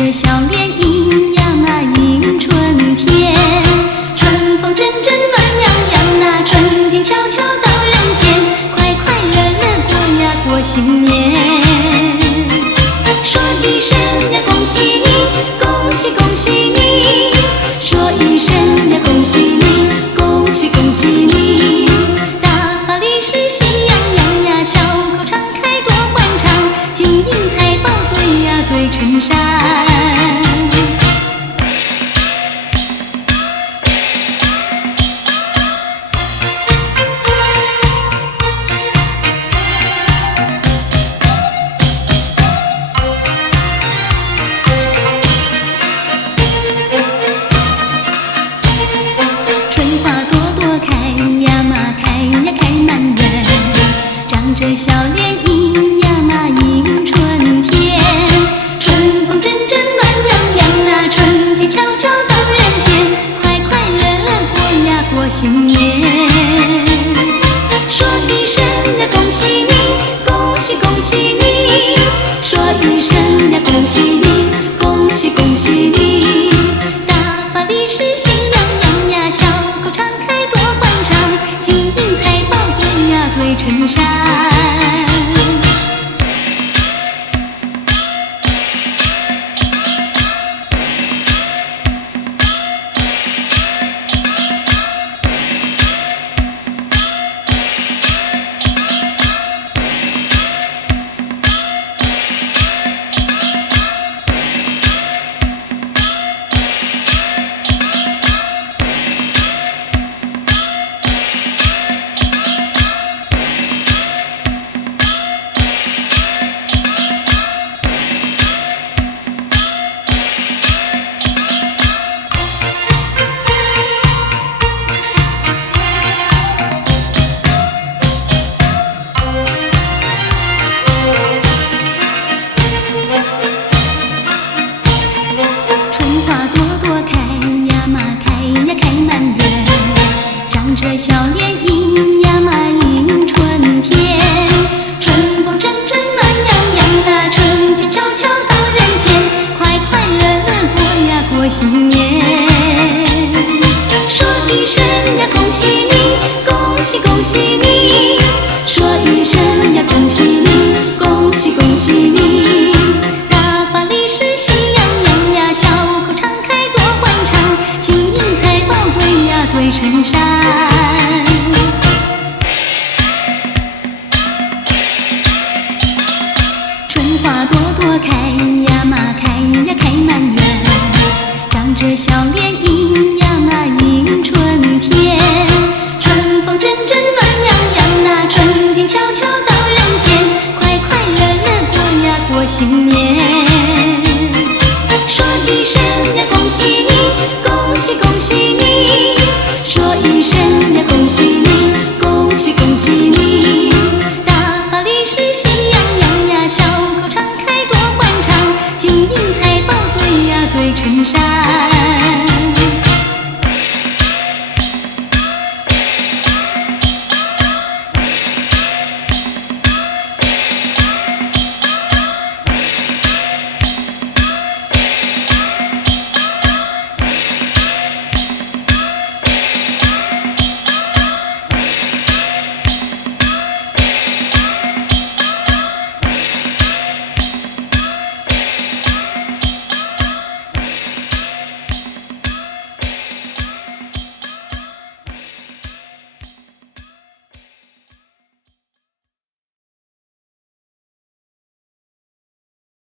着笑脸迎呀那迎春天，春风阵阵暖洋洋，那春天悄悄到人间，快快乐乐过呀过新年。说一声呀恭喜你，恭喜恭喜你，说一声呀恭喜你，恭喜恭喜你，大发利是喜洋洋呀，小口常开多欢畅，金银财宝对呀对衬衫。着笑脸迎呀那迎春天，春风阵阵暖洋洋，那春天悄悄到人间，快快乐乐过呀过新年。说一声呀恭喜你，恭喜恭喜你，说一声呀恭喜你，恭喜恭喜你，大发利是喜洋洋呀，小口常开多欢畅，金银财宝对呀对衬衫。着笑脸迎呀那迎春天，春风阵阵暖洋洋，那春天悄悄到人间，快快乐乐过呀过新年。说一声呀恭喜你，恭喜恭喜你，说一声呀恭喜你，恭喜恭喜你，大发利是喜洋洋呀，小口常开多欢畅，金银财宝对呀对衬衫。花朵朵开